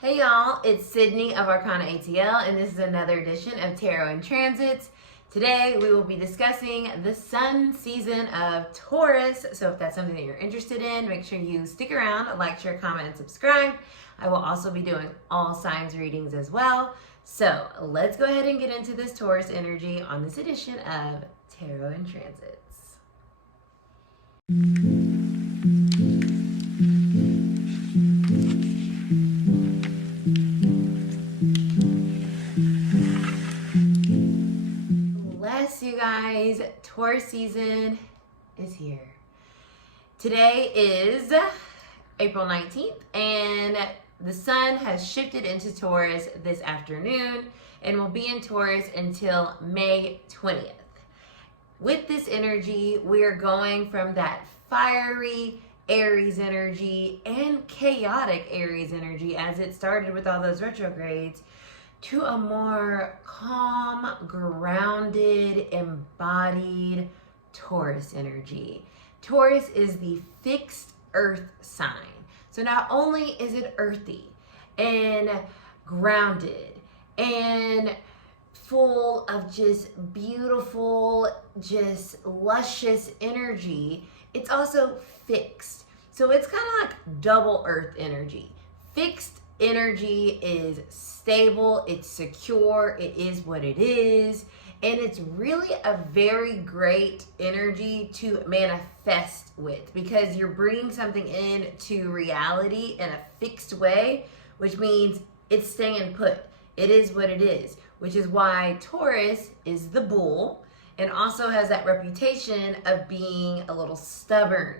Hey y'all, it's Cidnee of Arcana ATL, and this is another edition of Tarot and Transits. Today we will be discussing the sun season of Taurus, so if that's something that you're interested in, make sure you stick around, like, share, comment, and subscribe. I will also be doing all signs readings as well. So let's go ahead and get into this Taurus energy on this edition of Tarot and Transits. You guys, Taurus season is here. Today is April 19th and the sun has shifted into Taurus this afternoon and will be in Taurus until May 20th. With this energy, we are going from that fiery Aries energy and chaotic Aries energy as it started with all those retrogrades to a more calm, grounded, embodied Taurus energy. Taurus is the fixed earth sign. So not only is it earthy and grounded and full of just beautiful, just luscious energy, it's also fixed. So it's kind of like double earth energy. Fixed energy is stable, it's secure, it is what it is, and it's really a very great energy to manifest with because you're bringing something into reality in a fixed way, which means it's staying put. It is what it is, which is why Taurus is the bull and also has that reputation of being a little stubborn.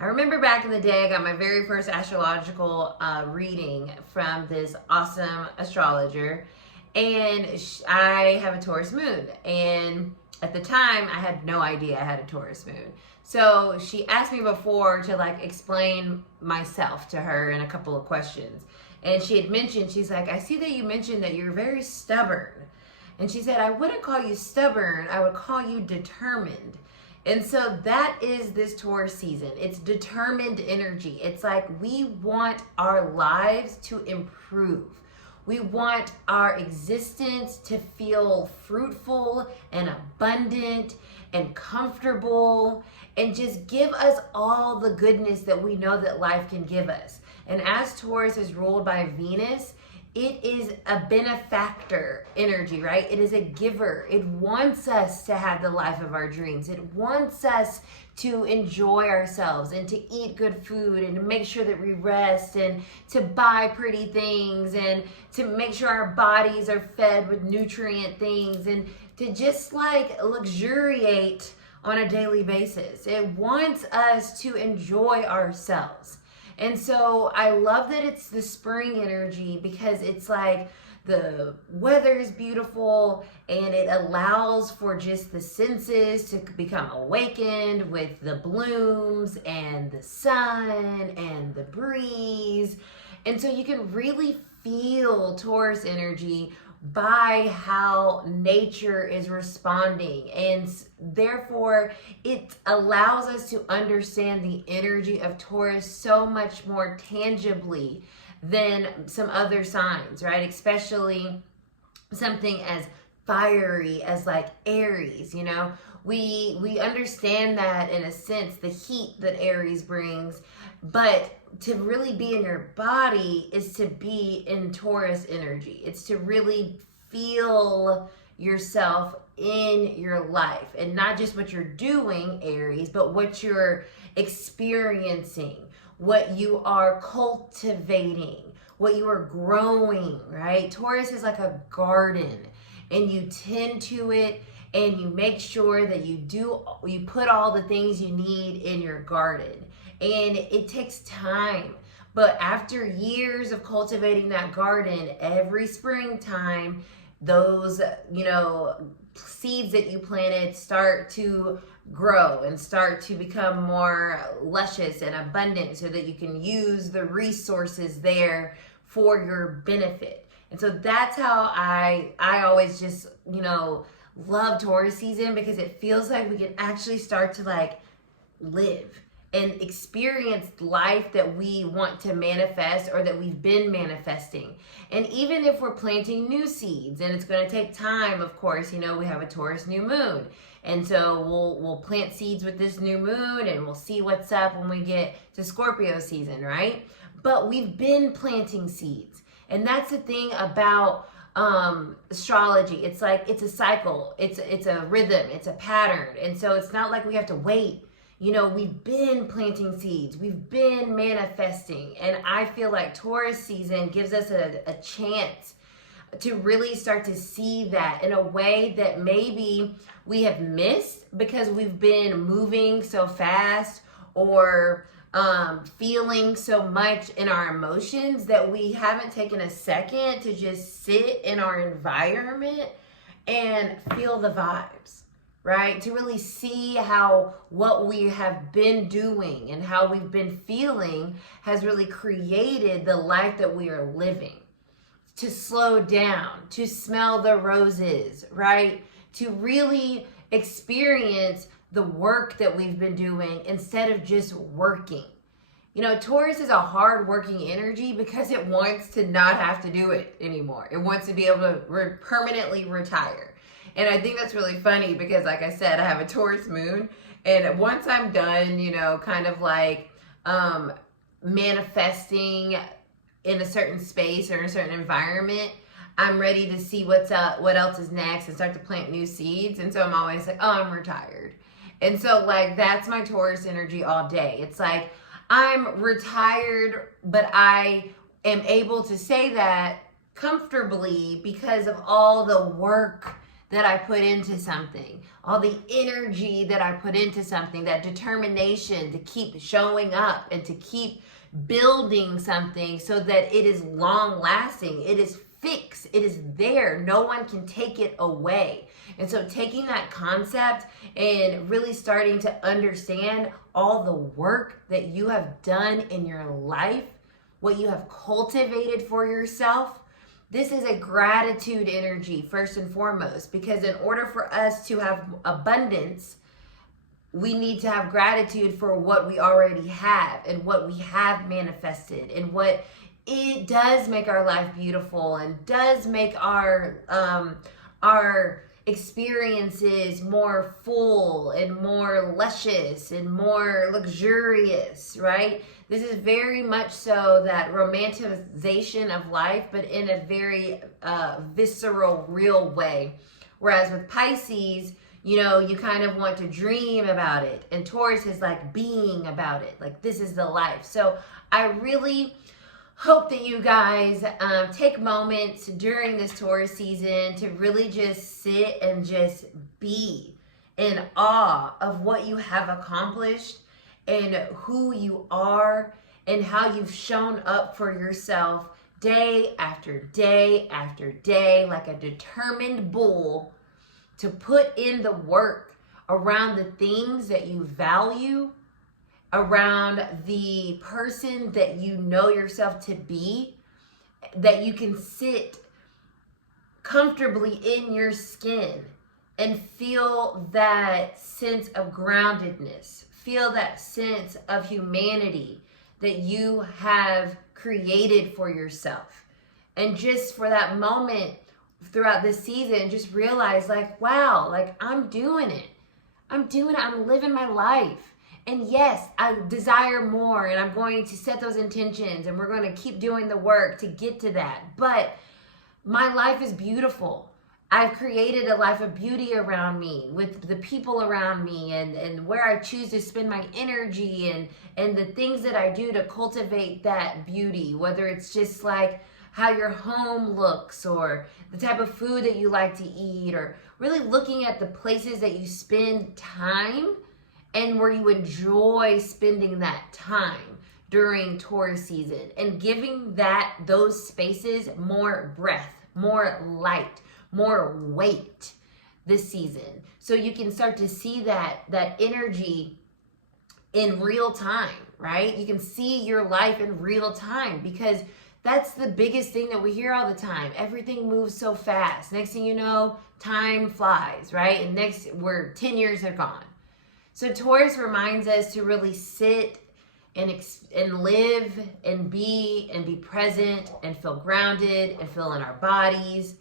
I remember back in the day, I got my very first astrological reading from this awesome astrologer, and I have a Taurus moon, and at the time, I had no idea I had a Taurus moon. So she asked me before to like explain myself to her in a couple of questions, and she had mentioned, she's like, I see that you mentioned that you're very stubborn, and she said, I wouldn't call you stubborn, I would call you determined. And so that is this Taurus season. It's determined energy. It's like we want our lives to improve. We want our existence to feel fruitful and abundant and comfortable and just give us all the goodness that we know that life can give us. And as Taurus is ruled by Venus, it is a benefactor energy, right? It is a giver. It wants us to have the life of our dreams. It wants us to enjoy ourselves and to eat good food and to make sure that we rest and to buy pretty things and to make sure our bodies are fed with nutrient things and to just like luxuriate on a daily basis. It wants us to enjoy ourselves. And so I love that it's the spring energy because it's like the weather is beautiful and it allows for just the senses to become awakened with the blooms and the sun and the breeze. And so you can really feel Taurus energy by how nature is responding, and therefore it allows us to understand the energy of Taurus so much more tangibly than some other signs, right? Especially something as fiery as like Aries, you know? We understand that in a sense, the heat that Aries brings, but to really be in your body is to be in Taurus energy. It's to really feel yourself in your life and not just what you're doing, Aries, but what you're experiencing, what you are cultivating, what you are growing, right? Taurus is like a garden and you tend to it and you make sure that you put all the things you need in your garden. And it takes time. But after years of cultivating that garden, every springtime, those, seeds that you planted start to grow and start to become more luscious and abundant so that you can use the resources there for your benefit. And so that's how I always just, love Taurus season because it feels like we can actually start to like live and experience life that we want to manifest or that we've been manifesting. And even if we're planting new seeds, and it's going to take time, of course, you know, we have a Taurus new moon. And so we'll plant seeds with this new moon, and we'll see what's up when we get to Scorpio season, right? But we've been planting seeds. And that's the thing about astrology. It's like, it's a cycle, it's a rhythm, it's a pattern. And so it's not like we have to wait. You know, we've been planting seeds, we've been manifesting, and I feel like Taurus season gives us a chance to really start to see that in a way that maybe we have missed because we've been moving so fast, or feeling so much in our emotions that we haven't taken a second to just sit in our environment and feel the vibes. Right? To really see how what we have been doing and how we've been feeling has really created the life that we are living. To slow down, to smell the roses, right? To really experience the work that we've been doing instead of just working. You know, Taurus is a hard-working energy because it wants to not have to do it anymore. It wants to be able to permanently retire. And I think that's really funny because, like I said, I have a Taurus moon, and once I'm done, you know, kind of like manifesting in a certain space or in a certain environment, I'm ready to see what's up, what else is next, and start to plant new seeds. And so I'm always like, oh, I'm retired. And so, like, that's my Taurus energy all day. It's like, I'm retired, but I am able to say that comfortably because of all the work that I put into something, all the energy that I put into something, that determination to keep showing up and to keep building something so that it is long lasting, it is fixed, it is there, no one can take it away. And so taking that concept and really starting to understand all the work that you have done in your life, what you have cultivated for yourself, this is a gratitude energy first and foremost, because in order for us to have abundance, we need to have gratitude for what we already have and what we have manifested and what it does make our life beautiful and does make our experiences more full and more luscious and more luxurious, right? This is very much so that romanticization of life, but in a very visceral, real way. Whereas with Pisces, you know, you kind of want to dream about it. And Taurus is like being about it. Like, this is the life. So I really hope that you guys take moments during this Taurus season to really just sit and just be in awe of what you have accomplished and who you are and how you've shown up for yourself day after day after day, like a determined bull, to put in the work around the things that you value, around the person that you know yourself to be, that you can sit comfortably in your skin and feel that sense of groundedness, feel that sense of humanity that you have created for yourself. And just for that moment throughout this season, just realize like, wow, like I'm doing it. I'm living my life. And yes, I desire more, and I'm going to set those intentions, and we're going to keep doing the work to get to that. But my life is beautiful. I've created a life of beauty around me, with the people around me, and where I choose to spend my energy, and the things that I do to cultivate that beauty, whether it's just like how your home looks, or the type of food that you like to eat, or really looking at the places that you spend time and where you enjoy spending that time during Taurus season, and giving those spaces more breath, more light, more weight this season. So you can start to see that energy in real time, right? You can see your life in real time, because that's the biggest thing that we hear all the time. Everything moves so fast. Next thing you know, time flies, right? And 10 years are gone. So Taurus reminds us to really sit and live and be present and feel grounded and feel in our bodies.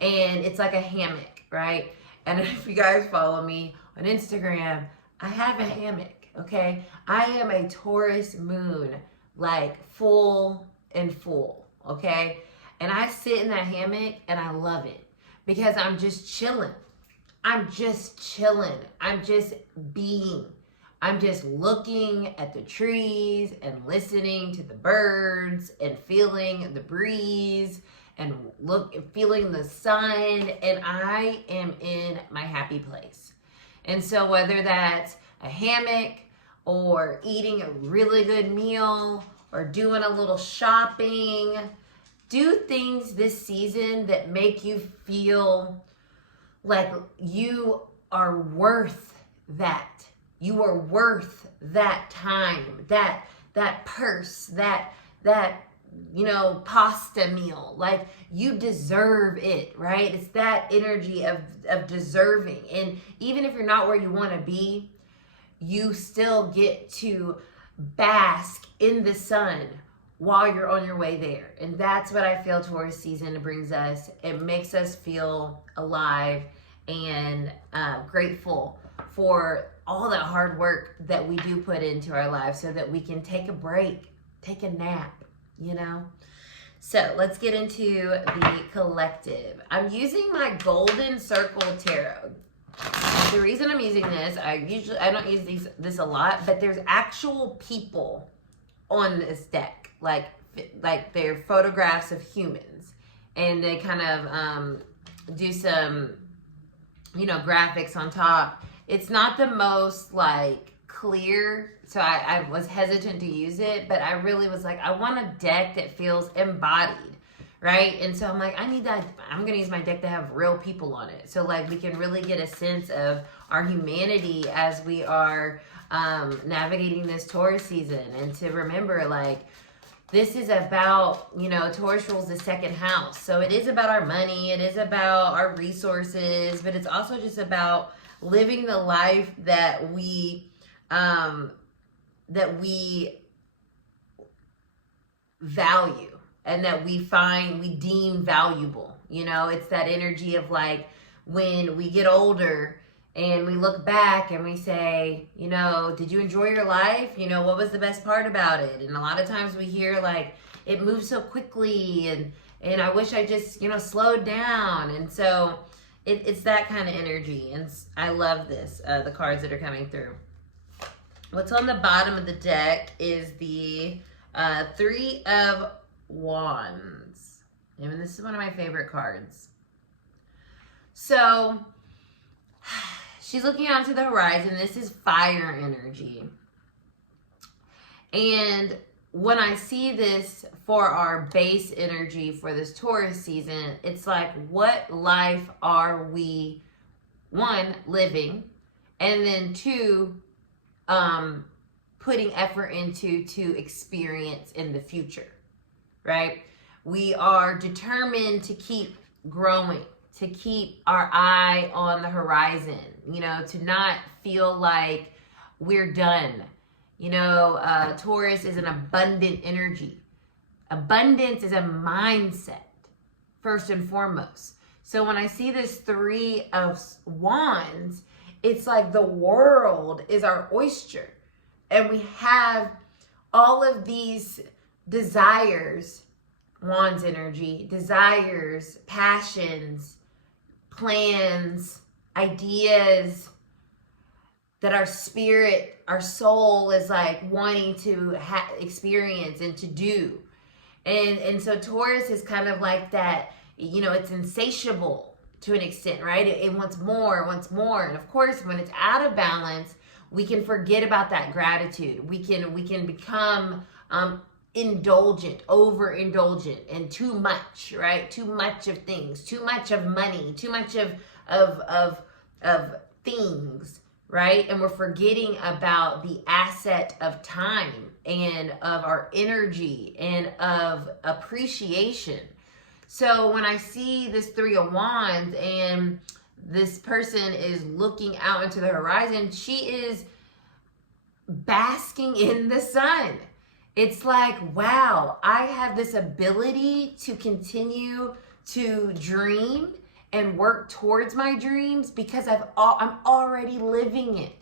And it's like a hammock, right? And if you guys follow me on Instagram, I have a hammock, okay? I am a Taurus moon, like full and full, okay? And I sit in that hammock and I love it because I'm just chilling. I'm just chilling. I'm just being. I'm just looking at the trees and listening to the birds and feeling the breeze and feeling the sun, and I am in my happy place. And so whether that's a hammock or eating a really good meal or doing a little shopping, do things this season that make you feel like you are worth that. You are worth that time, that purse, that pasta meal. Like, you deserve it, right? It's that energy of deserving. And even if you're not where you want to be, you still get to bask in the sun while you're on your way there. And that's what I feel Taurus season brings us. It makes us feel alive and grateful for all that hard work that we do put into our lives so that we can take a break, take a nap, So let's get into the collective. I'm using my Golden Circle Tarot. The reason I'm using this, I don't use this a lot, but there's actual people on this deck, like they're photographs of humans, and they kind of do some graphics on top. It's not the most clear, so I was hesitant to use it, but I really was like, I want a deck that feels embodied, right? And so I'm like, I need that. I'm gonna use my deck to have real people on it, so we can really get a sense of our humanity as we are navigating this Taurus season, and to remember this is about, Taurus rules the second house. So it is about our money, it is about our resources, but it's also just about living the life that we value and that we deem valuable. It's that energy of when we get older and we look back and we say, did you enjoy your life? What was the best part about it? And a lot of times we hear it moves so quickly and I wish I just, slowed down. And so it's that kind of energy. And I love this, the cards that are coming through. What's on the bottom of the deck is the Three of Wands. And this is one of my favorite cards. So she's looking out to the horizon. This is fire energy. And when I see this for our base energy for this Taurus season, it's what life are we, one, living, and then two, putting effort into to experience in the future, right? We are determined to keep growing, to keep our eye on the horizon, to not feel like we're done. Taurus is an abundant energy. Abundance is a mindset, first and foremost. So when I see this Three of Wands, it's the world is our oyster. And we have all of these desires, Wands energy, desires, passions, plans, ideas that our spirit, our soul is wanting to experience and to do. And so Taurus is kind of that, it's insatiable to an extent, right? It wants more, And of course, when it's out of balance, we can forget about that gratitude. We can become indulgent, overindulgent, and too much, right? Too much of things, too much of money, too much of things, right? And we're forgetting about the asset of time and of our energy and of appreciation. So when I see this Three of Wands and this person is looking out into the horizon, she is basking in the sun. It's like, wow, I have this ability to continue to dream and work towards my dreams because I'm already living it.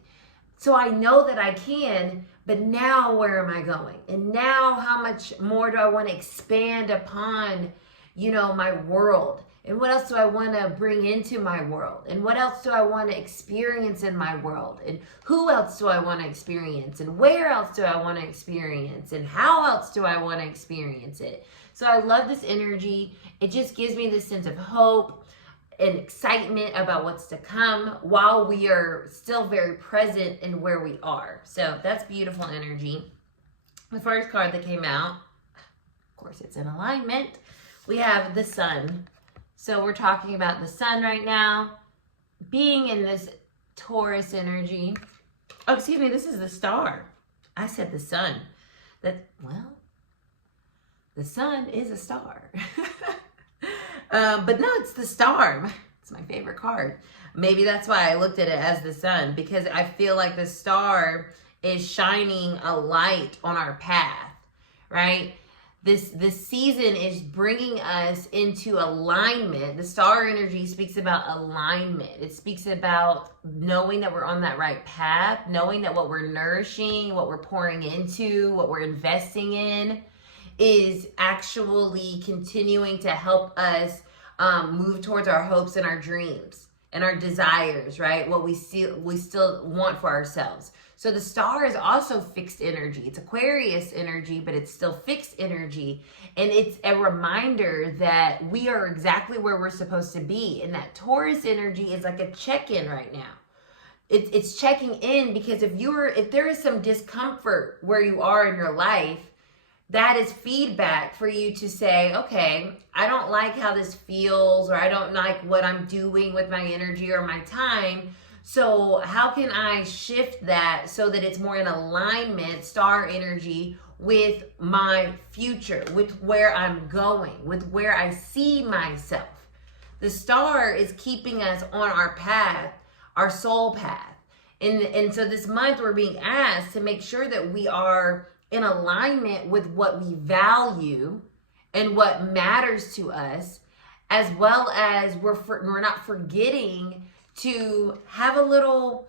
So I know that I can, but now where am I going? And now how much more do I want to expand upon, my world? And what else do I want to bring into my world? And what else do I want to experience in my world? And who else do I want to experience? And where else do I want to experience? And how else do I want to experience it? So I love this energy. It just gives me this sense of hope and excitement about what's to come while we are still very present in where we are. So that's beautiful energy. The first card that came out, of course, it's in alignment. We have the sun. So we're talking about the sun right now, being in this Taurus energy. Oh, excuse me, this is the star. I said the sun. The sun is a star. But no, it's the star. It's my favorite card. Maybe that's why I looked at it as the sun, because I feel like the star is shining a light on our path, right? This season is bringing us into alignment. The star energy speaks about alignment. It speaks about knowing that we're on that right path, knowing that what we're nourishing, what we're pouring into, what we're investing in is actually continuing to help us move towards our hopes and our dreams and our desires, right? What we still want for ourselves. So the star is also fixed energy. It's Aquarius energy, but it's still fixed energy. And it's a reminder that we are exactly where we're supposed to be. And that Taurus energy is like a check-in right now. It's checking in, because if there is some discomfort where you are in your life, that is feedback for you to say, okay, I don't like how this feels, or I don't like what I'm doing with my energy or my time. So how can I shift that so that it's more in alignment, star energy, with my future, with where I'm going, with where I see myself? The star is keeping us on our path, our soul path. And so this month we're being asked to make sure that we are in alignment with what we value and what matters to us, as well as we're not forgetting to have a little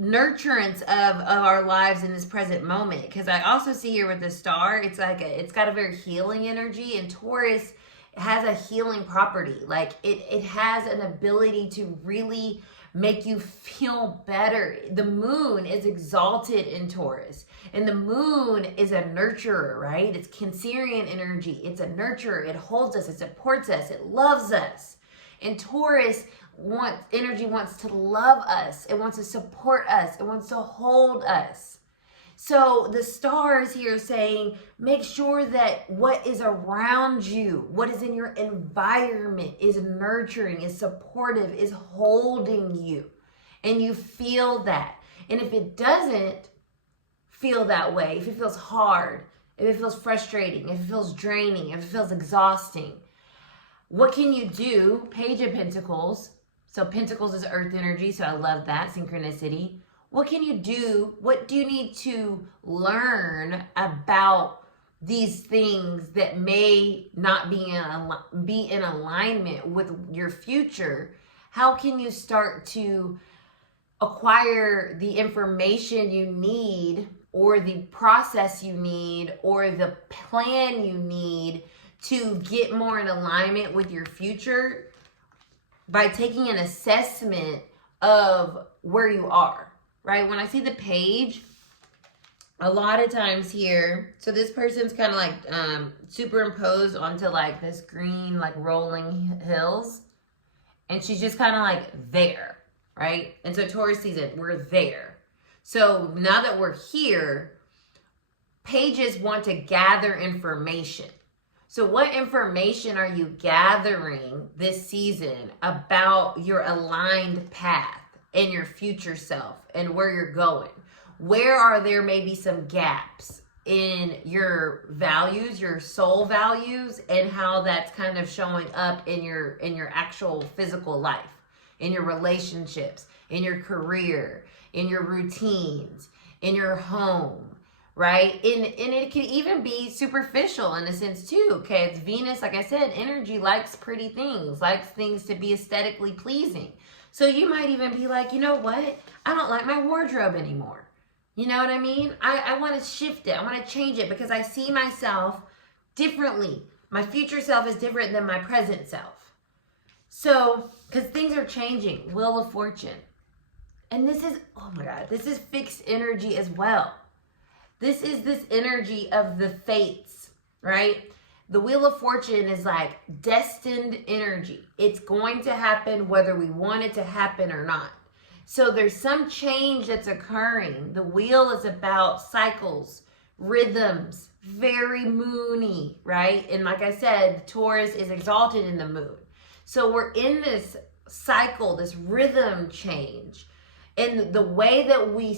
nurturance of our lives in this present moment. Because I also see here with the star, it's got a very healing energy, and Taurus has a healing property. Like it has an ability to really make you feel better. The moon is exalted in Taurus, and the moon is a nurturer, right? It's Cancerian energy. It's a nurturer. It holds us. It supports us. It loves us. And Taurus wants to love us. It wants to support us. It wants to hold us. So the stars here saying, make sure that what is around you, what is in your environment, is nurturing, is supportive, is holding you. And you feel that. And if it doesn't feel that way, if it feels hard, if it feels frustrating, if it feels draining, if it feels exhausting, what can you do? Page of Pentacles. So Pentacles is earth energy, so I love that, synchronicity. What can you do? What do you need to learn about these things that may not be in alignment with your future? How can you start to acquire the information you need, or the process you need, or the plan you need to get more in alignment with your future, by taking an assessment of where you are? Right? When I see the page, a lot of times here, so this person's kind of like superimposed onto like this green, like rolling hills. And she's just kind of like there, right? And so Taurus sees it, we're there. So now that we're here, pages want to gather information. So what information are you gathering this season about your aligned path and your future self and where you're going? Where are there maybe some gaps in your values, your soul values, and how that's kind of showing up in your actual physical life, in your relationships? in your career, in your routines, in your home, right? And it can even be superficial in a sense too, okay? It's Venus, like I said, energy likes pretty things, likes things to be aesthetically pleasing. So you might even be like, you know what? I don't like my wardrobe anymore. You know what I mean? I want to shift it. I want to change it because I see myself differently. My future self is different than my present self. So, because things are changing, Wheel of Fortune. And this is, oh my God, this is fixed energy as well. This is this energy of the fates, right? The Wheel of Fortune is like destined energy. It's going to happen whether we want it to happen or not. So there's some change that's occurring. The wheel is about cycles, rhythms, very moony, right? And like I said, Taurus is exalted in the moon. So we're in this cycle, this rhythm change. And the way that we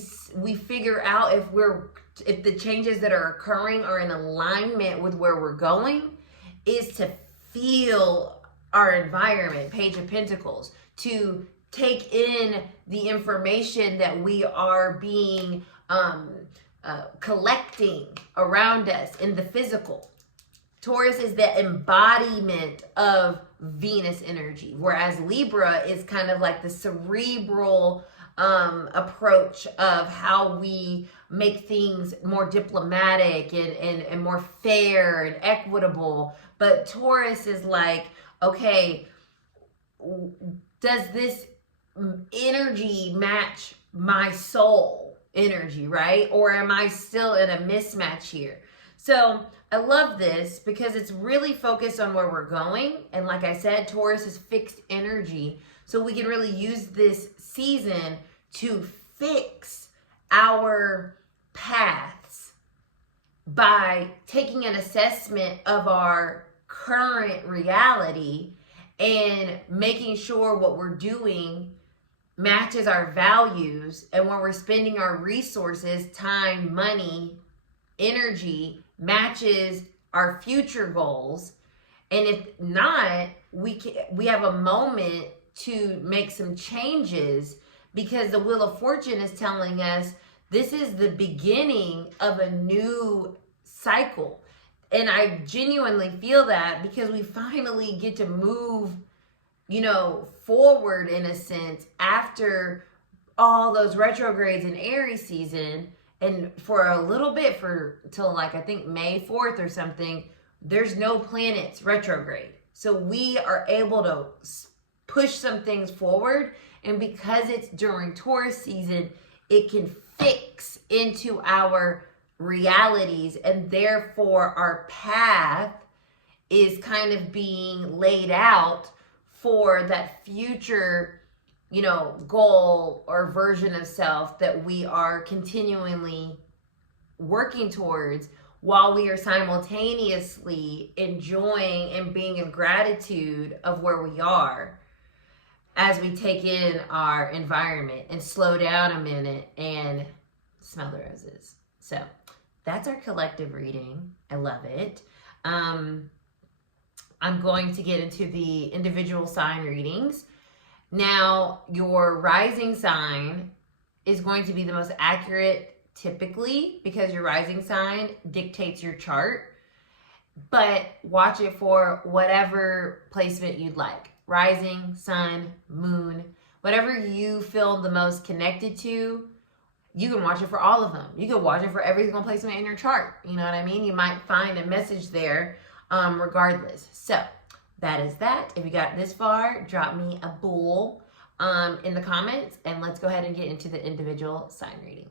figure out if the changes that are occurring are in alignment with where we're going is to feel our environment, Page of Pentacles, to take in the information that we are being collecting around us in the physical. Taurus is the embodiment of Venus energy, whereas Libra is kind of like the cerebral approach of how we make things more diplomatic and more fair and equitable. But Taurus is like, okay, does this energy match my soul energy, right? Or am I still in a mismatch here? So I love this because it's really focused on where we're going. And like I said, Taurus is fixed energy. So we can really use this season to fix our paths by taking an assessment of our current reality and making sure what we're doing matches our values, and when we're spending our resources, time, money, energy, matches our future goals. And if not, we have a moment to make some changes, because the Wheel of Fortune is telling us this is the beginning of a new cycle. And I genuinely feel that because we finally get to move, forward in a sense after all those retrogrades in Aries season. And for a little bit, till like I think May 4th or something, there's no planets retrograde. So we are able to push some things forward. And because it's during Taurus season, it can fix into our realities, and therefore our path is kind of being laid out for that future, goal or version of self that we are continually working towards, while we are simultaneously enjoying and being in gratitude of where we are as we take in our environment and slow down a minute and smell the roses. So that's our collective reading. I love it. I'm going to get into the individual sign readings. Now, your rising sign is going to be the most accurate typically, because your rising sign dictates your chart. But watch it for whatever placement you'd like. Rising, sun, moon, whatever you feel the most connected to, you can watch it for all of them. You can watch it for every single placement in your chart. You know what I mean? You might find a message there regardless. So that is that. If you got this far, drop me a bull in the comments, and let's go ahead and get into the individual sign readings.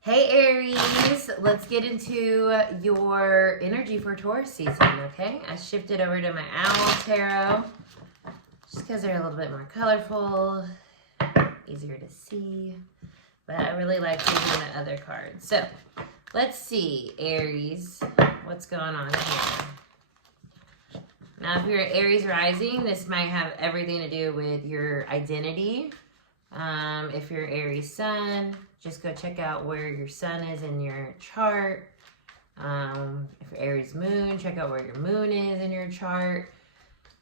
Hey Aries, let's get into your energy for Taurus season, okay? I shifted over to my Owl Tarot just because they're a little bit more colorful, easier to see, but I really like using the other cards. So let's see, Aries, what's going on here? Now, if you're Aries rising, this might have everything to do with your identity. If you're Aries sun, just go check out where your sun is in your chart. If you're Aries moon, check out where your moon is in your chart.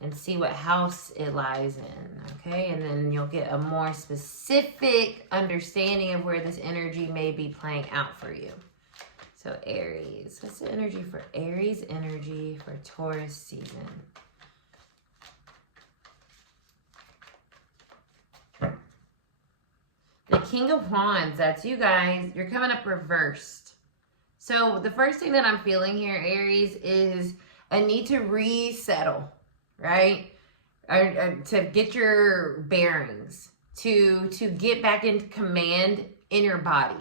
and see what house it lies in, okay? And then you'll get a more specific understanding of where this energy may be playing out for you. So Aries, what's the energy for Aries energy for Taurus season? The King of Wands, that's you guys. You're coming up reversed. So the first thing that I'm feeling here, Aries, is a need to resettle, right? To get your bearings, to get back into command in your body,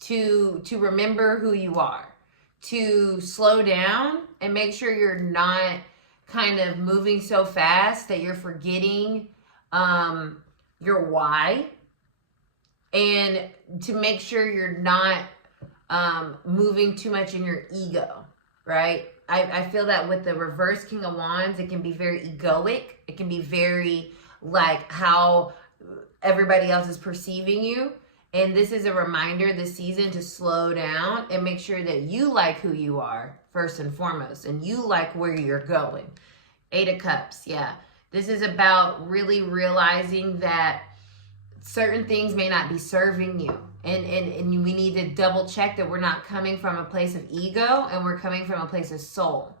to remember who you are, to slow down and make sure you're not kind of moving so fast that you're forgetting your why, and to make sure you're not moving too much in your ego, right? I feel that with the reverse King of Wands, it can be very egoic. It can be very like how everybody else is perceiving you. And this is a reminder this season to slow down and make sure that you like who you are first and foremost, and you like where you're going. 8 of Cups, yeah. This is about really realizing that certain things may not be serving you. And we need to double check that we're not coming from a place of ego, and we're coming from a place of soul.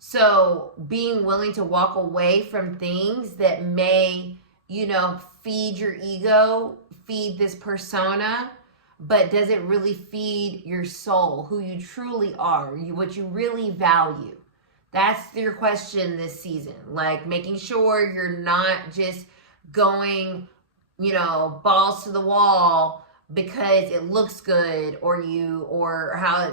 So being willing to walk away from things that may, you know, feed your ego, feed this persona, but does it really feed your soul, who you truly are, what you really value? That's your question this season. Like making sure you're not just going, you know, balls to the wall because it looks good, or how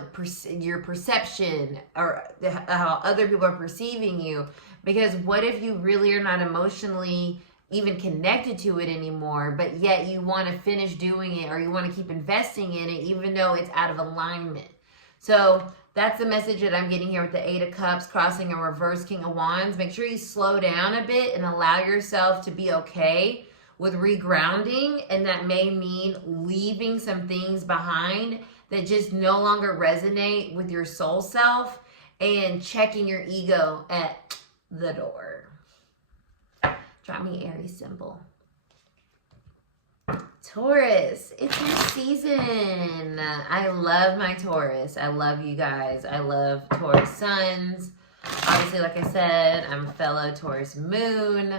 your perception, or how other people are perceiving you. Because what if you really are not emotionally even connected to it anymore, but yet you want to finish doing it, or you want to keep investing in it even though it's out of alignment? So that's the message that I'm getting here with the 8 of Cups crossing a reverse King of Wands. Make sure you slow down a bit and allow yourself to be okay with regrounding, and that may mean leaving some things behind that just no longer resonate with your soul self, and checking your ego at the door. Drop me Aries symbol. Taurus, it's your season. I love my Taurus. I love you guys. I love Taurus suns. Obviously, like I said, I'm a fellow Taurus moon.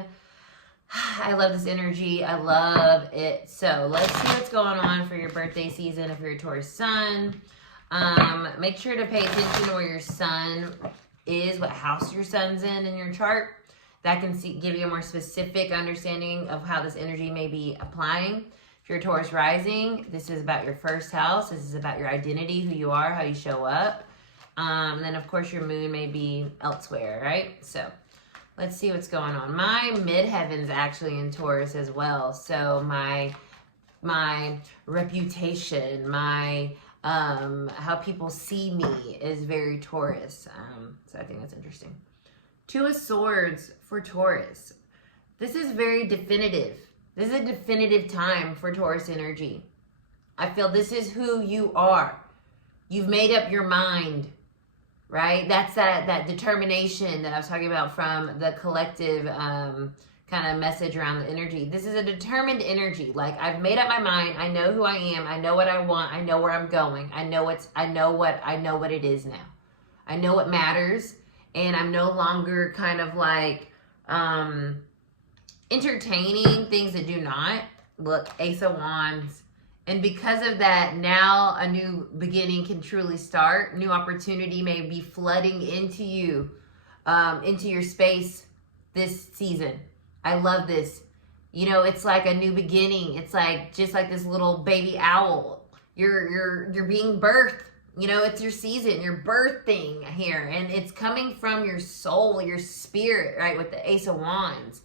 I love this energy. I love it. So let's see what's going on for your birthday season if you're a Taurus sun. Make sure to pay attention to where your sun is, what house your sun's in your chart. That can give you a more specific understanding of how this energy may be applying. If you're a Taurus rising, this is about your first house. This is about your identity, who you are, how you show up. And then, of course, your moon may be elsewhere, right? So let's see what's going on. My midheaven's actually in Taurus as well. So my reputation, my how people see me is very Taurus. So I think that's interesting. 2 of Swords for Taurus. This is very definitive. This is a definitive time for Taurus energy. I feel this is who you are. You've made up your mind, right? That's that determination that I was talking about from the collective kind of message around the energy. This is a determined energy. Like, I've made up my mind. I know who I am. I know what I want. I know where I'm going. I know what it is now. I know what matters. And I'm no longer kind of like entertaining things that do not. Look, Ace of Wands. And because of that, now a new beginning can truly start. New opportunity may be flooding into you, into your space this season. I love this. You know, it's like a new beginning. It's like just like this little baby owl. You're being birthed. You know, it's your season. You're birthing here, and it's coming from your soul, your spirit, right? With the Ace of Wands.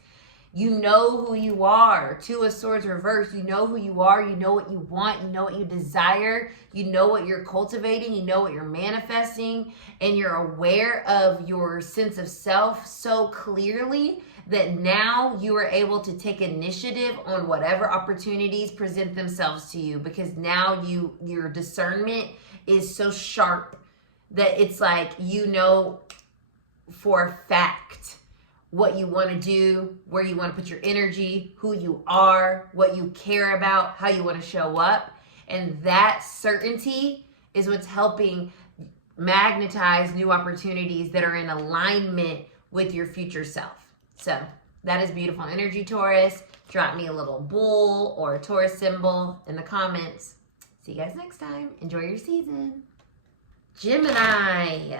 You know who you are. 2 of Swords reversed. You know who you are. You know what you want. You know what you desire. You know what you're cultivating. You know what you're manifesting. And you're aware of your sense of self so clearly that now you are able to take initiative on whatever opportunities present themselves to you, because now your discernment is so sharp that it's like, you know for a fact what you want to do, where you want to put your energy, who you are, what you care about, how you want to show up. And that certainty is what's helping magnetize new opportunities that are in alignment with your future self. So that is beautiful energy, Taurus. Drop me a little bull or a Taurus symbol in the comments. See you guys next time. Enjoy your season. Gemini.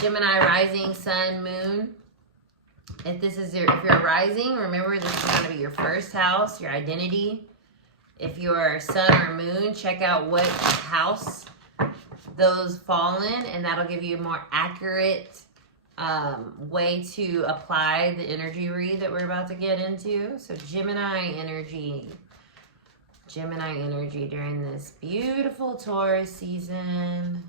Gemini rising, sun, moon. If you're rising, remember this is going to be your first house, your identity. If you're sun or moon, check out what house those fall in, and that'll give you a more accurate way to apply the energy read that we're about to get into. So Gemini energy during this beautiful Taurus season.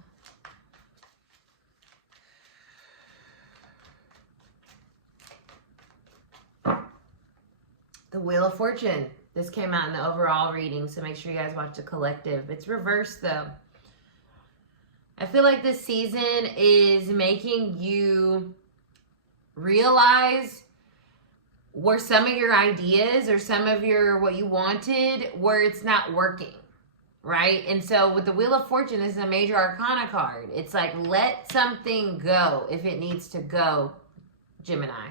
The Wheel of Fortune. This came out in the overall reading, so make sure you guys watch the collective. It's reversed though. I feel like this season is making you realize where some of your ideas or some of your what you wanted, where it's not working, right? And so with the Wheel of Fortune, this is a major arcana card. It's like, let something go if it needs to go, Gemini.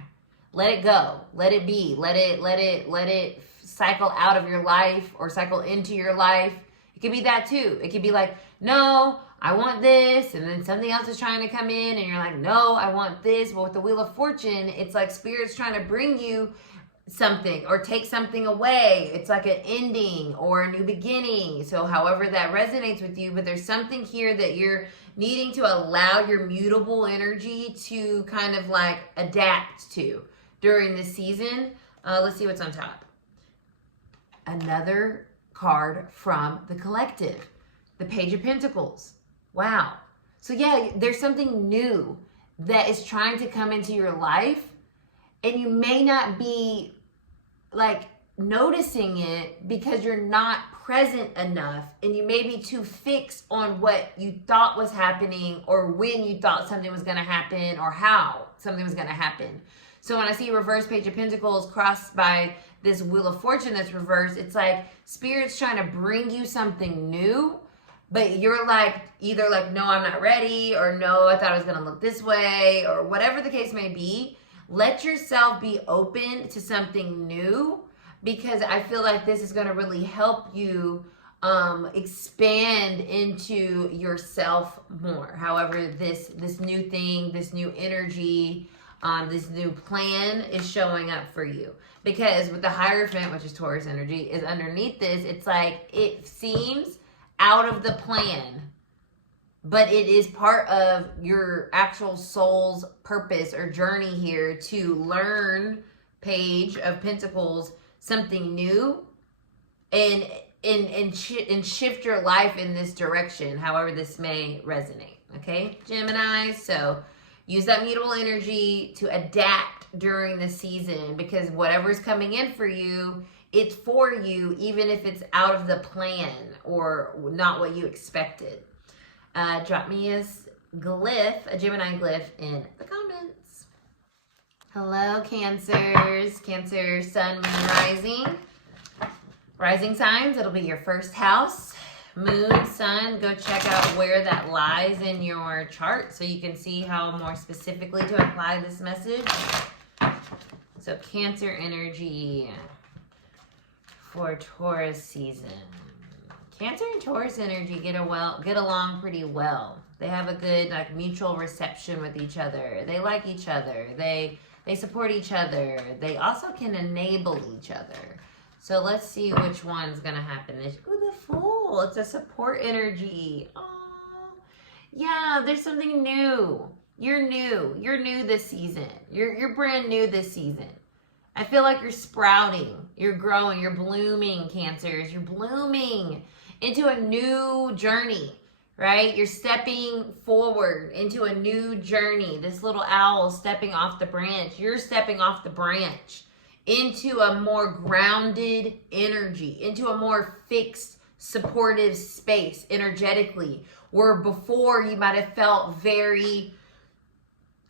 Let it go. Let it be. Let it cycle out of your life or cycle into your life. It could be that too. It could be like, no, I want this, and then something else is trying to come in, and you're like, no, I want this. Well, with the Wheel of Fortune, it's like Spirit's trying to bring you something or take something away. It's like an ending or a new beginning. So however that resonates with you, but there's something here that you're needing to allow your mutable energy to kind of like adapt to during this season. Let's see what's on top. Another card from the collective, the Page of Pentacles. Wow. So yeah, there's something new that is trying to come into your life, and you may not be like noticing it because you're not present enough, and you may be too fixed on what you thought was happening or when you thought something was going to happen or how something was going to happen. So when I see reverse Page of Pentacles crossed by this Wheel of Fortune that's reversed, it's like Spirit's trying to bring you something new, but you're like, either like, no, I'm not ready, or no, I thought it was going to look this way, or whatever the case may be. Let yourself be open to something new, because I feel like this is going to really help you expand into yourself more. However, this new thing, this new energy, this new plan is showing up for you. Because with the Hierophant, which is Taurus energy, is underneath this, it's like it seems out of the plan, but it is part of your actual soul's purpose or journey here to learn, Page of Pentacles, something new and shift your life in this direction, however this may resonate. Okay, Gemini? So use that mutable energy to adapt during the season, because whatever's coming in for you, it's for you, even if it's out of the plan or not what you expected. Drop me a glyph, a Gemini glyph in the comments. Hello, Cancers. Cancer, sun, moon, rising. Rising signs, it'll be your first house. Moon, sun, go check out where that lies in your chart so you can see how more specifically to apply this message. So Cancer energy for Taurus season. Cancer and Taurus energy get along pretty well. They have a good like mutual reception with each other. They like each other. They support each other. They also can enable each other. So let's see which one's gonna happen. Ooh, the Fool. It's a support energy. Oh, yeah. There's something new. You're new. You're new this season. You're brand new this season. I feel like you're sprouting. You're growing. You're blooming, Cancers. You're blooming into a new journey, right? You're stepping forward into a new journey. This little owl stepping off the branch. You're stepping off the branch into a more grounded energy, into a more fixed, supportive space energetically, where before you might have felt very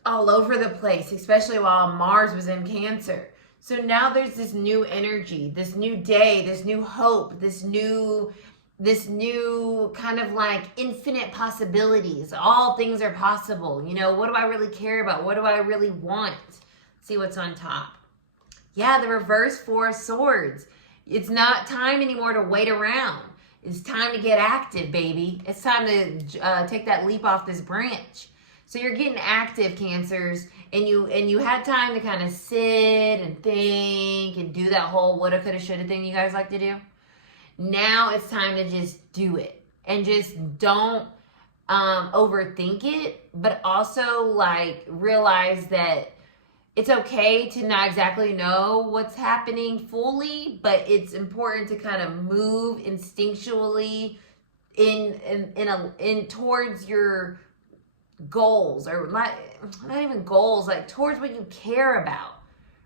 all over the place, especially while Mars was in Cancer. So now there's this new energy, this new day, this new hope, this new kind of like infinite possibilities. All things are possible. You know, what do I really care about? What do I really want? See what's on top. Yeah, the reverse Four of Swords. It's not time anymore to wait around. It's time to get active, baby. It's time to take that leap off this branch. So you're getting active, Cancers, and you had time to kind of sit and think and do that whole woulda, coulda, shoulda thing you guys like to do. Now it's time to just do it, and just don't overthink it, but also like realize that it's okay to not exactly know what's happening fully, but it's important to kind of move instinctually in towards your goals, or not even goals, like towards what you care about,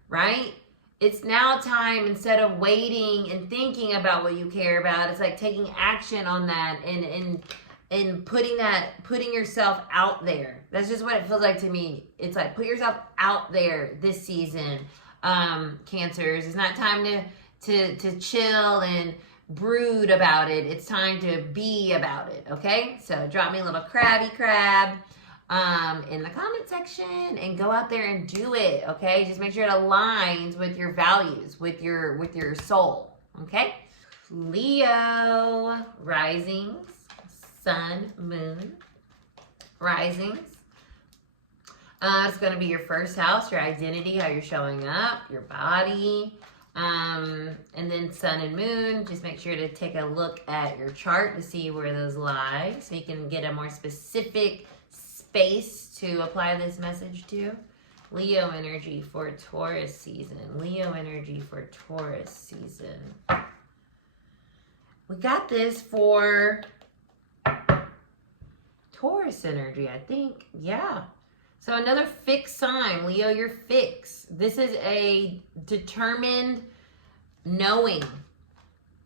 right? It's now time, instead of waiting and thinking about what you care about, it's like taking action on that and putting yourself out there. That's just what it feels like to me. It's like, put yourself out there this season, Cancers. It's not time to chill and brood about it. It's time to be about it, okay? So drop me a little crabby crab in the comment section and go out there and do it, okay? Just make sure it aligns with your values, with your soul, okay? Leo, risings, sun, moon, risings. It's going to be your first house, your identity, how you're showing up, your body. And then sun and moon, just make sure to take a look at your chart to see where those lie, so you can get a more specific space to apply this message to. Leo energy for Taurus season. Leo energy for Taurus season. We got this for Taurus energy, I think. Yeah. So another fixed sign. Leo, you're fixed. This is a determined knowing.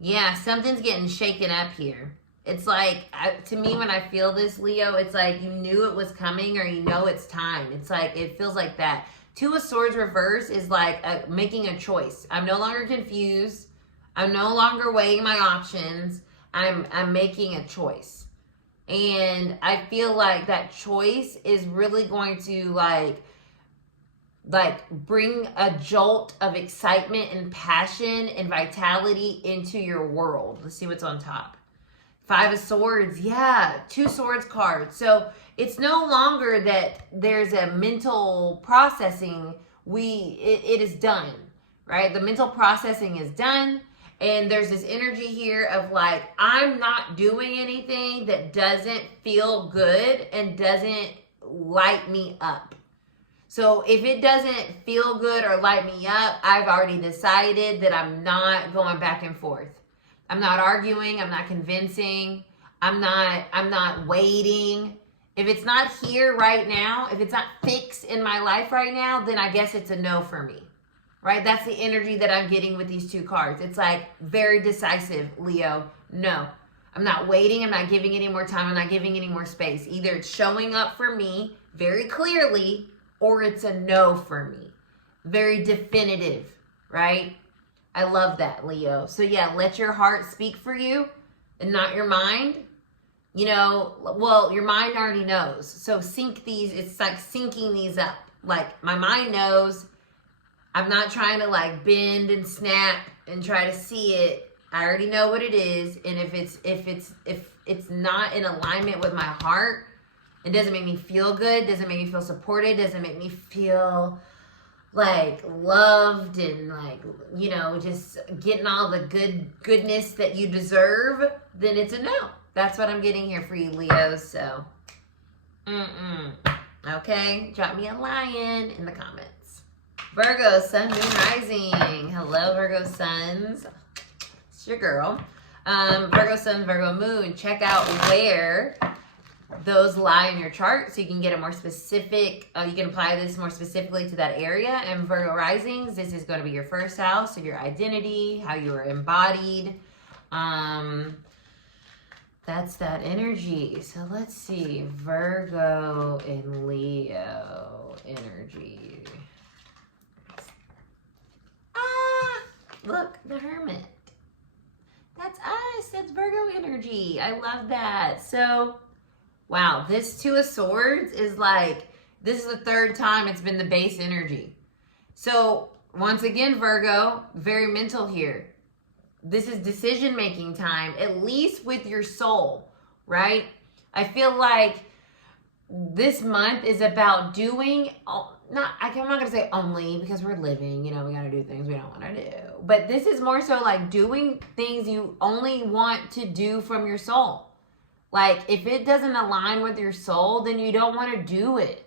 Yeah, something's getting shaken up here. It's like, to me, when I feel this, Leo, it's like you knew it was coming, or you know it's time. It's like, it feels like that. Two of Swords reverse is like making a choice. I'm no longer confused. I'm no longer weighing my options. I'm making a choice. And I feel like that choice is really going to like bring a jolt of excitement and passion and vitality into your world. Let's see what's on top. Five of Swords, yeah, Two Swords card. So it's no longer that there's a mental processing. It is done, right? The mental processing is done. And there's this energy here of like, I'm not doing anything that doesn't feel good and doesn't light me up. So if it doesn't feel good or light me up, I've already decided that I'm not going back and forth. I'm not arguing. I'm not convincing. I'm not waiting. If it's not here right now, if it's not fixed in my life right now, then I guess it's a no for me. Right? That's the energy that I'm getting with these two cards. It's like very decisive, Leo. No, I'm not waiting. I'm not giving any more time. I'm not giving any more space. Either it's showing up for me very clearly, or it's a no for me. Very definitive, right? I love that, Leo. So yeah, let your heart speak for you and not your mind. You know, well, your mind already knows. So sync these. It's like syncing these up. Like my mind knows. I'm not trying to like bend and snap and try to see it. I already know what it is. And if it's not in alignment with my heart, it doesn't make me feel good, doesn't make me feel supported, doesn't make me feel like loved and like, you know, just getting all the goodness that you deserve, then it's a no. That's what I'm getting here for you, Leo. So, okay, drop me a lion in the comments. Virgo, sun, moon, rising. Hello, Virgo suns. It's your girl. Virgo sun, Virgo moon. Check out where those lie in your chart so you can get a more specific, you can apply this more specifically to that area. And Virgo risings, this is going to be your first house, so your identity, how you are embodied. That's that energy. So let's see, Virgo and Leo energy. Ah, look, the Hermit. That's us. That's Virgo energy. I love that. So, wow, this Two of Swords is like, this is the third time it's been the base energy. So, once again, Virgo, very mental here. This is decision-making time, at least with your soul, right? I feel like this month is about doing, I'm not going to say only because we're living, you know, we got to do things we don't want to do. But this is more so like doing things you only want to do from your soul. Like if it doesn't align with your soul, then you don't want to do it.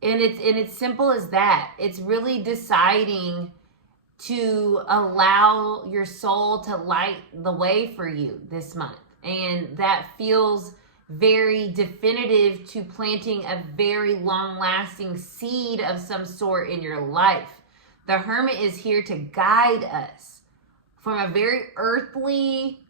And it's simple as that. It's really deciding to allow your soul to light the way for you this month. And that feels very definitive to planting a very long-lasting seed of some sort in your life. The Hermit is here to guide us from a very earthly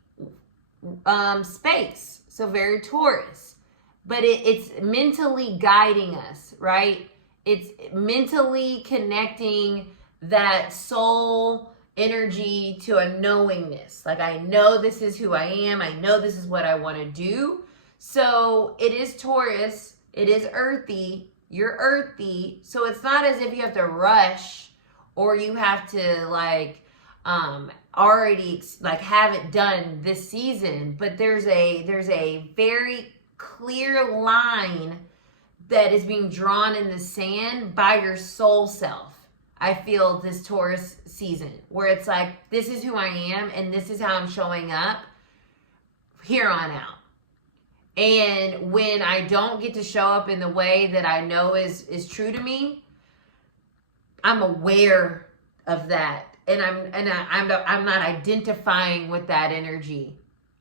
space, so very Taurus. But it's mentally guiding us, right? It's mentally connecting that soul energy to a knowingness. Like, I know this is who I am. I know this is what I want to do. So it is Taurus. It is earthy. You're earthy. So it's not as if you have to rush or you have to like already like have it done this season. But there's a very clear line that is being drawn in the sand by your soul self. I feel this Taurus season where it's like, this is who I am and this is how I'm showing up here on out. And when I don't get to show up in the way that I know is true to me, I'm aware of that. And I'm not identifying with that energy.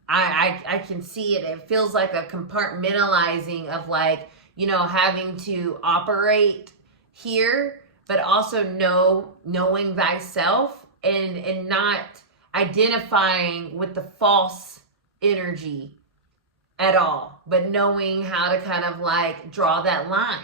I can see it. It feels like a compartmentalizing of like, you know, having to operate here, but also knowing thyself and not identifying with the false energy at all, but knowing how to kind of like draw that line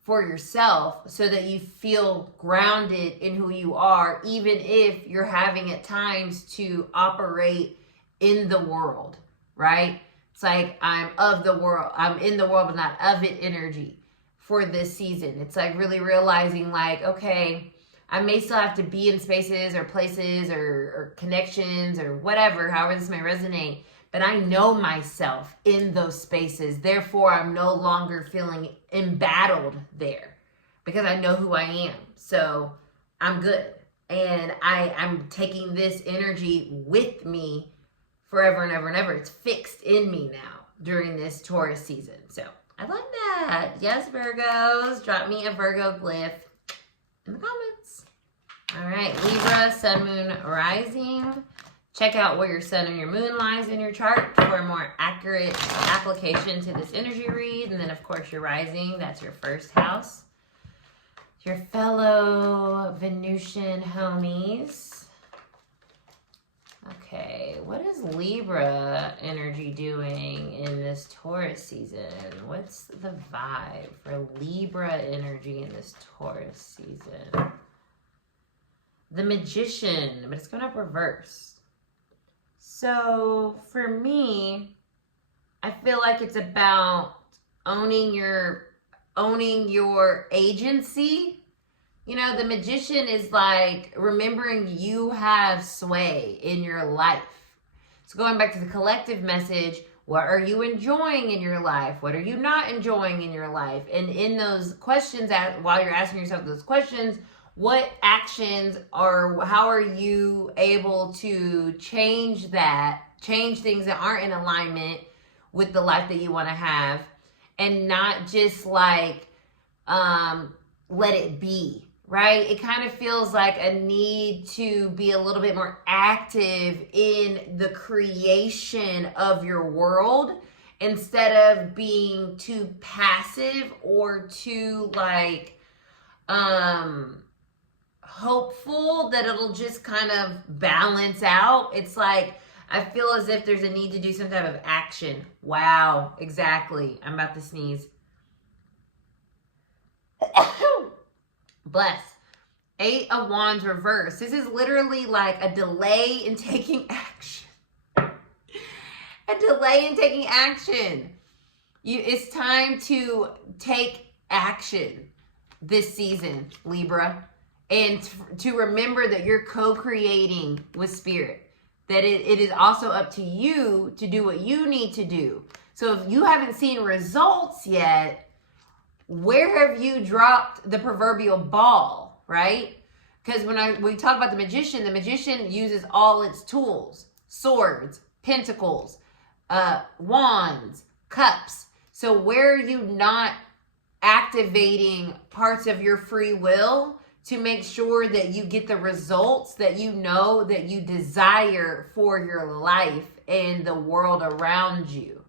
for yourself so that you feel grounded in who you are, even if you're having at times to operate in the world, right? It's like I'm of the world, I'm in the world, but not of it energy for this season. It's like really realizing like, okay, I may still have to be in spaces or places or connections or whatever, however this may resonate, but I know myself in those spaces. Therefore, I'm no longer feeling embattled there because I know who I am. So I'm good. And I'm taking this energy with me forever and ever and ever. It's fixed in me now during this Taurus season. So I love that. Yes, Virgos. Drop me a Virgo glyph in the comments. All right, Libra, Sun, Moon, Rising. Check out where your sun and your moon lies in your chart for a more accurate application to this energy read. And then, of course, your rising, that's your first house. Your fellow Venusian homies. Okay, what is Libra energy doing in this Taurus season? What's the vibe for Libra energy in this Taurus season? The Magician, but it's going up reverse. So for me, I feel like it's about owning your agency. You know, the Magician is like remembering you have sway in your life. So going back to the collective message, what are you enjoying in your life? What are you not enjoying in your life? And in those questions, while you're asking yourself those questions, what actions or how are you able to change things that aren't in alignment with the life that you want to have, and not just like let it be, right? It kind of feels like a need to be a little bit more active in the creation of your world instead of being too passive or too like hopeful that it'll just kind of balance out. It's like, I feel as if there's a need to do some type of action. Wow, exactly. I'm about to sneeze. Blessed. 8 of Wands reversed. This is literally like a delay in taking action. A delay in taking action. It's time to take action this season, Libra. And to remember that you're co-creating with Spirit. That it is also up to you to do what you need to do. So if you haven't seen results yet, where have you dropped the proverbial ball, right? Because when we talk about the magician uses all its tools. Swords, pentacles, wands, cups. So where are you not activating parts of your free will to make sure that you get the results that you know that you desire for your life and the world around you?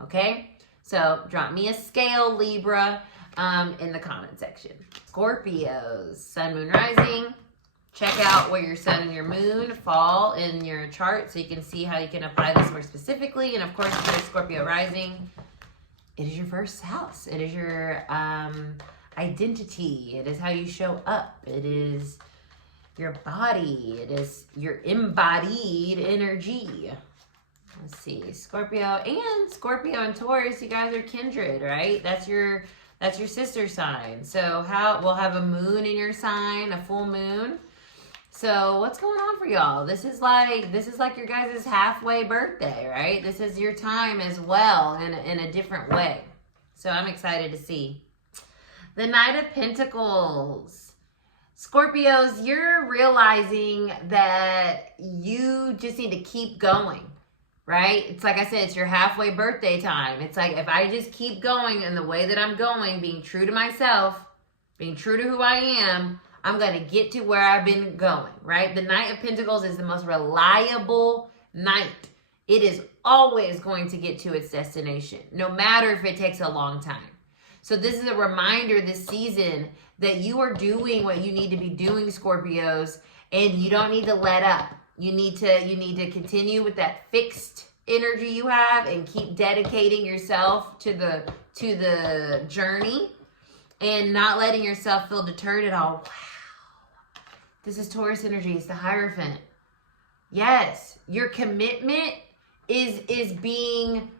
Okay? So drop me a scale, Libra, in the comment section. Scorpios, sun, moon, rising. Check out where your sun and your moon fall in your chart so you can see how you can apply this more specifically. And of course, if you're Scorpio rising, it is your first house. It is your identity. It is how you show up. It is your body. It is your embodied energy. Let's see, Scorpio and Taurus, you guys are kindred, right? That's your sister sign. So we'll have a moon in your sign, a full moon. So what's going on for y'all? This is like your guys' halfway birthday, right? This is your time as well in a different way. So I'm excited to see. The Knight of Pentacles. Scorpios, you're realizing that you just need to keep going, right? It's like I said, it's your halfway birthday time. It's like if I just keep going in the way that I'm going, being true to myself, being true to who I am, I'm going to get to where I've been going, right? The Knight of Pentacles is the most reliable knight. It is always going to get to its destination, no matter if it takes a long time. So this is a reminder this season that you are doing what you need to be doing, Scorpios, and you don't need to let up. You need to continue with that fixed energy you have and keep dedicating yourself to the journey and not letting yourself feel deterred at all. Wow. This is Taurus energy. It's the Hierophant. Yes, your commitment is being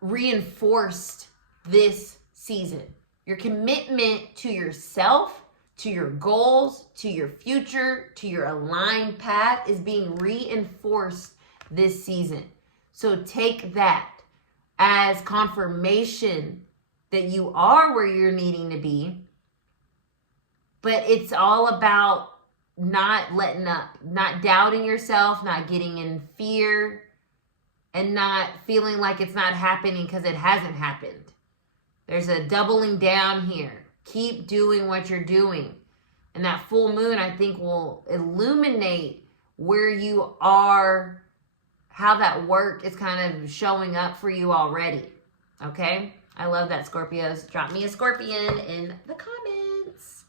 reinforced this season. Your commitment to yourself, to your goals, to your future, to your aligned path is being reinforced this season. So take that as confirmation that you are where you're needing to be. But it's all about not letting up, not doubting yourself, not getting in fear, and not feeling like it's not happening because it hasn't happened. There's a doubling down here. Keep doing what you're doing. And that full moon, I think, will illuminate where you are, how that work is kind of showing up for you already. Okay? I love that, Scorpios. Drop me a Scorpion in the comments.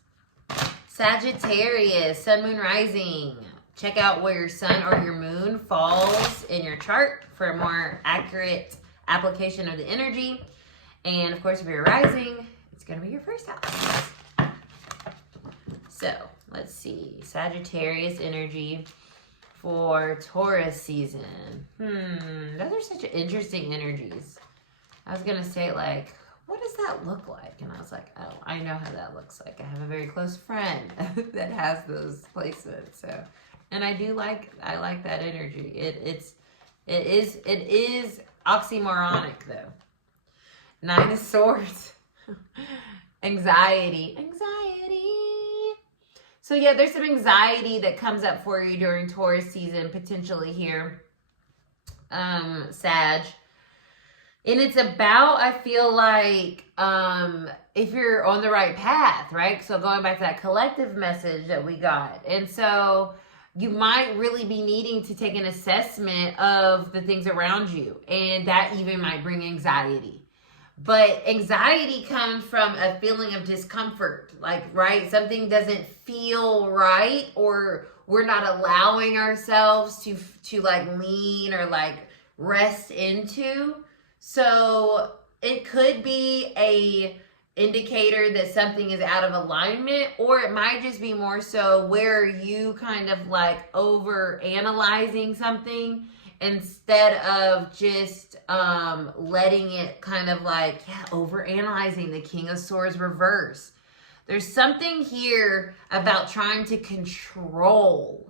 Sagittarius, sun, moon, rising. Check out where your sun or your moon falls in your chart for a more accurate application of the energy. And of course, if you're rising, it's going to be your first house. So let's see. Sagittarius energy for Taurus season. Those are such interesting energies. I was going to say, like, what does that look like? And I was like, oh, I know how that looks like. I have a very close friend that has those placements. So, and I like that energy. It is oxymoronic though. 9 of Swords. Anxiety. So yeah, there's some anxiety that comes up for you during Taurus season, potentially here, Sag. And it's about, I feel like, if you're on the right path, right? So going back to that collective message that we got. And so you might really be needing to take an assessment of the things around you. And that even might bring anxiety. But anxiety comes from a feeling of discomfort, like, right? Something doesn't feel right, or we're not allowing ourselves to like lean or like rest into. So it could be indicator that something is out of alignment, or it might just be more so where you kind of like over analyzing something instead of just letting it kind of like, over analyzing. The King of Swords reverse. There's something here about trying to control,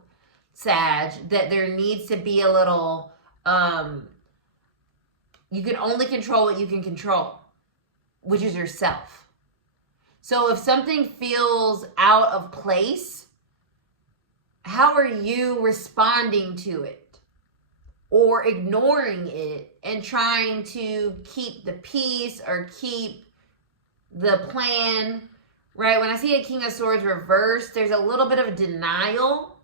Sag, that there needs to be a little, you can only control what you can control, which is yourself. So if something feels out of place, how are you responding to it? Or ignoring it and trying to keep the peace or keep the plan, right? When I see a King of Swords reversed, there's a little bit of a denial.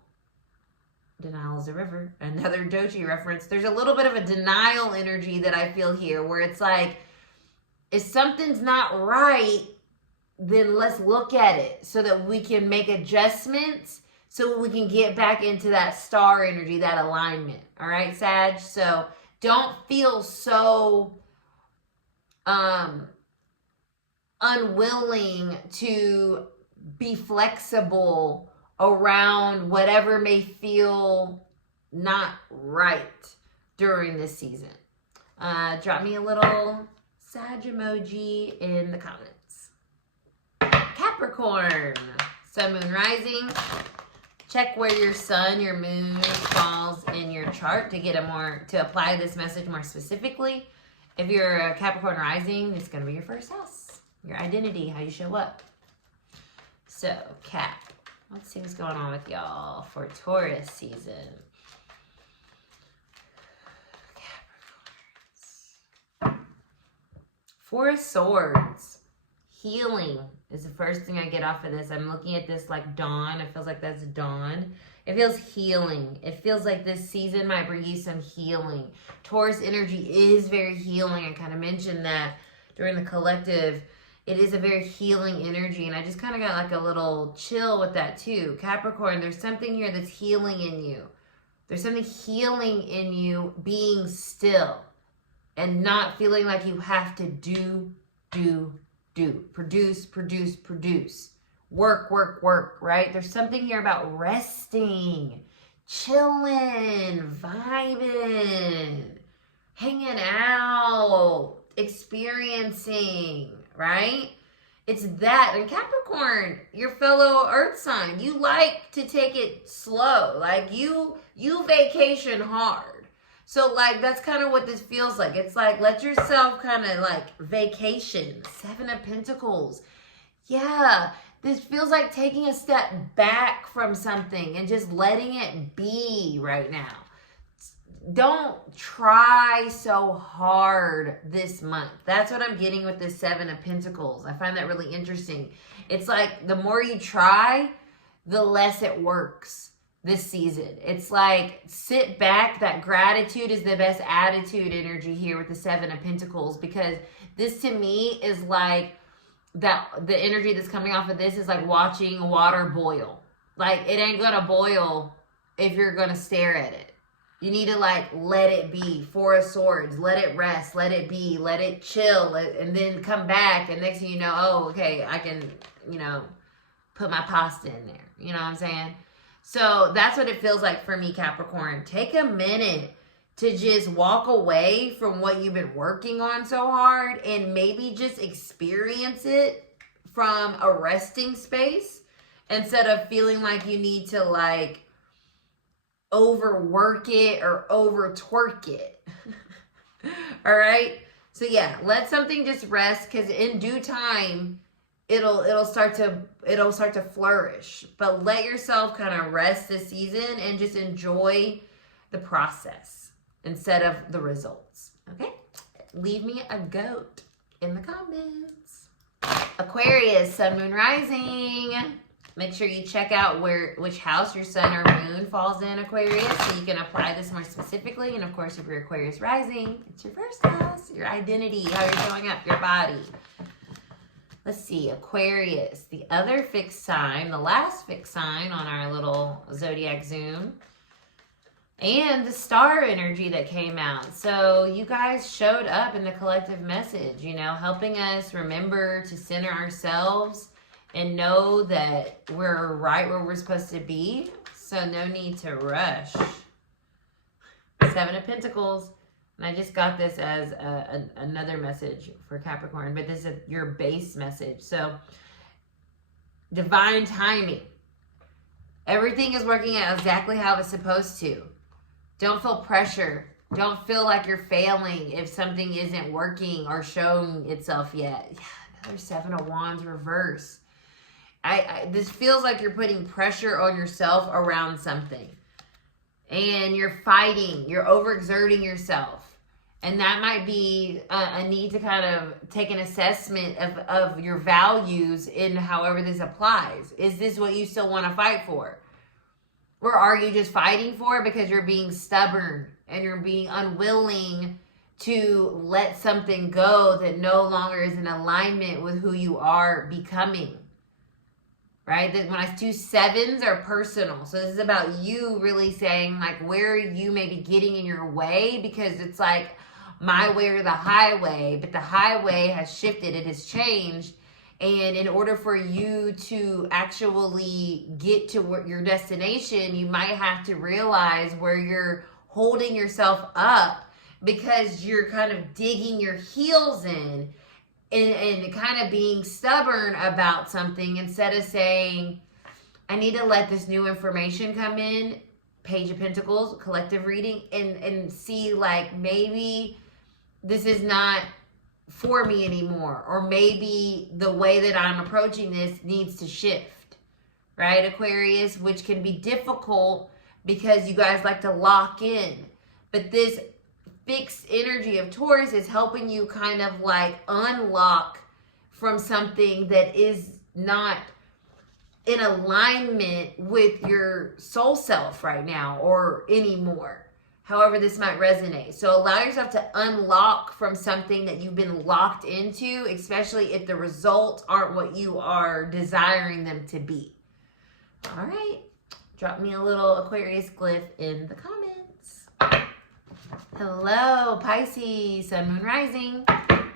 Denial is a river. Another Doji reference. There's a little bit of a denial energy that I feel here where it's like, if something's not right, then let's look at it so that we can make adjustments so we can get back into that star energy, that alignment. All right, Sag? So don't feel so unwilling to be flexible around whatever may feel not right during this season. Drop me a little Sag emoji in the comments. Capricorn, Sun, Moon, Rising. Check where your sun, your moon falls in your chart to apply this message more specifically. If you're a Capricorn rising, it's going to be your first house, your identity, how you show up. So, Cap, let's see what's going on with y'all for Taurus season. Capricorns. Four of Swords. Healing is the first thing I get off of this. I'm looking at this like dawn. It feels like that's dawn. It feels healing. It feels like this season might bring you some healing. Taurus energy is very healing. I kind of mentioned that during the collective. It is a very healing energy. And I just kind of got like a little chill with that too. Capricorn, there's something here that's healing in you. There's something healing in you being still and not feeling like you have to do. Produce. Work, right? There's something here about resting, chilling, vibing, hanging out, experiencing, right? It's that. And Capricorn, your fellow earth sign, you like to take it slow. Like you vacation hard. So, like, that's kind of what this feels like. It's like, let yourself kind of, like, vacation. Seven of Pentacles. Yeah, this feels like taking a step back from something and just letting it be right now. Don't try so hard this month. That's what I'm getting with this Seven of Pentacles. I find that really interesting. It's like, the more you try, the less it works. This season. It's like, sit back. That gratitude is the best attitude energy here with the Seven of Pentacles, because this to me is like that. The energy that's coming off of this is like watching water boil. Like, it ain't gonna boil if you're gonna stare at it. You need to like let it be. Four of Swords, let it rest, let it be, let it chill, and then come back, and next thing you know, oh, okay, I can, put my pasta in there. You know what I'm saying? So that's what it feels like for me, Capricorn. Take a minute to just walk away from what you've been working on so hard and maybe just experience it from a resting space instead of feeling like you need to like overwork it or over twerk it. All right. So yeah, let something just rest, because in due time, it'll start to flourish. But let yourself kind of rest this season and just enjoy the process instead of the results. Okay? Leave me a goat in the comments. Aquarius, Sun, Moon, Rising. Make sure you check out which house your sun or moon falls in, Aquarius, so you can apply this more specifically. And of course, if you're Aquarius rising, it's your first house, your identity, how you're showing up, your body. Let's see, Aquarius, the other fixed sign, the last fixed sign on our little zodiac Zoom. and the star energy that came out. So you guys showed up in the collective message, you know, helping us remember to center ourselves and know that we're right where we're supposed to be. So no need to rush. Seven of Pentacles. And I just got this as another message for Capricorn, but this is your base message. So divine timing. Everything is working out exactly how it's supposed to. Don't feel pressure. Don't feel like you're failing if something isn't working or showing itself yet. Yeah, another Seven of Wands reverse. This feels like you're putting pressure on yourself around something. And you're fighting. You're overexerting yourself. And that might be a need to kind of take an assessment of your values in however this applies. Is this what you still want to fight for? Or are you just fighting for it because you're being stubborn and you're being unwilling to let something go that no longer is in alignment with who you are becoming? Right? When I do sevens are personal. So this is about you really saying like where you may be getting in your way, because it's like my way or the highway, but the highway has shifted, it has changed. And in order for you to actually get to your destination, you might have to realize where you're holding yourself up because you're kind of digging your heels in and kind of being stubborn about something instead of saying, I need to let this new information come in, Page of Pentacles, collective reading, and see like maybe this is not for me anymore, or maybe the way that I'm approaching this needs to shift, right, Aquarius, which can be difficult because you guys like to lock in. But this fixed energy of Taurus is helping you kind of like unlock from something that is not in alignment with your soul self right now or anymore. However this might resonate. So allow yourself to unlock from something that you've been locked into, especially if the results aren't what you are desiring them to be. All right. Drop me a little Aquarius glyph in the comments. Hello, Pisces, Sun, Moon, Rising.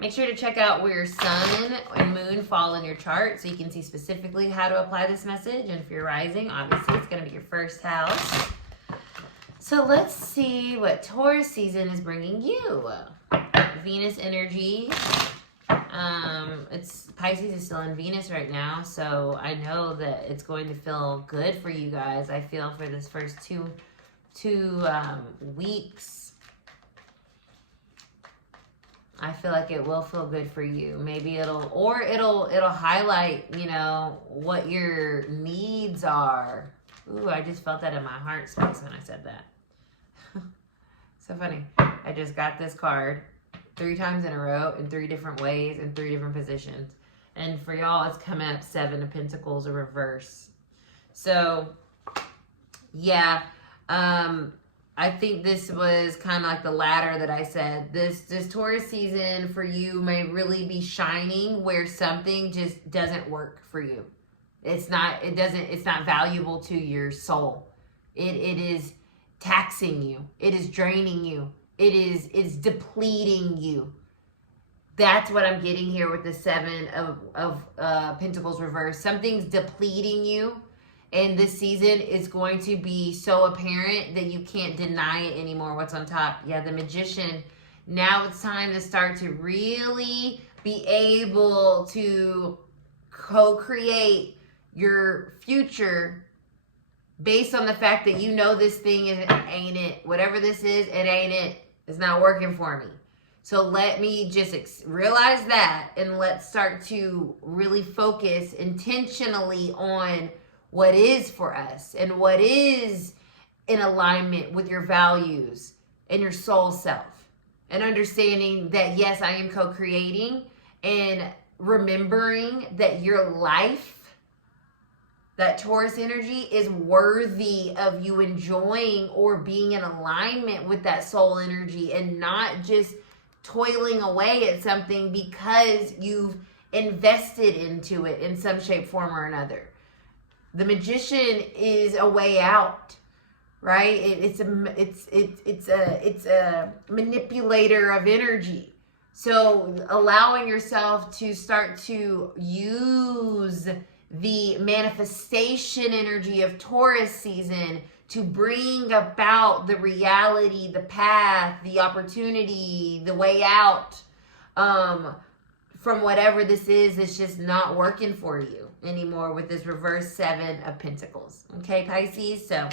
Make sure to check out where your Sun and Moon fall in your chart so you can see specifically how to apply this message. And if you're rising, obviously it's going to be your first house. So let's see what Taurus season is bringing you. Venus energy. Pisces is still in Venus right now, so I know that it's going to feel good for you guys. I feel for this first two weeks. I feel like it will feel good for you. Maybe it'll highlight, you know, what your needs are. Ooh, I just felt that in my heart space when I said that. So funny. I just got this card 3 times in a row in 3 different ways in 3 different positions. And for y'all, it's come up 7 of Pentacles, a reverse. So, yeah. I think this was kind of like the latter that I said. This Taurus season for you may really be shining where something just doesn't work for you. It's not valuable to your soul. It is taxing you. It is draining you. It's depleting you. That's what I'm getting here with the 7 of Pentacles reverse. Something's depleting you, and this season is going to be so apparent that you can't deny it anymore. What's on top? Yeah, the Magician. Now it's time to start to really be able to co-create your future based on the fact that you know this thing ain't it. Whatever this is, it ain't it. It's not working for me. So let me just realize that, and let's start to really focus intentionally on what is for us and what is in alignment with your values and your soul self. And understanding that, yes, I am co-creating, and remembering that your life, that Taurus energy, is worthy of you enjoying or being in alignment with that soul energy, and not just toiling away at something because you've invested into it in some shape, form, or another. The Magician is a way out, right? It's a manipulator of energy. So allowing yourself to start to use the manifestation energy of Taurus season to bring about the reality, the path, the opportunity, the way out from whatever this is that's just not working for you anymore with this reverse 7 of Pentacles. Okay, Pisces? So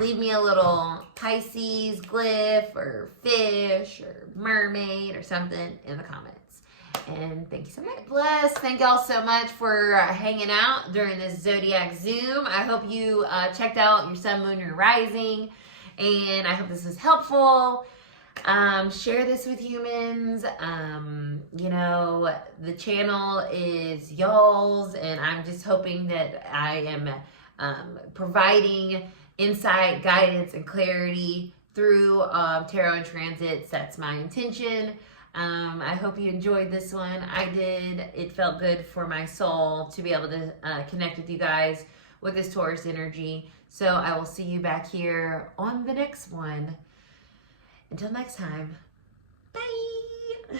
leave me a little Pisces glyph or fish or mermaid or something in the comments. And thank you so much. Bless. Thank y'all so much for hanging out during this Zodiac Zoom. I hope you checked out your sun, moon, your rising. And I hope this was helpful. Share this with humans. You know, the channel is y'all's. And I'm just hoping that I am providing insight, guidance, and clarity through tarot and transits. That's my intention. I hope you enjoyed this one. I did. It felt good for my soul to be able to connect with you guys with this Taurus energy. So I will see you back here on the next one. Until next time, bye.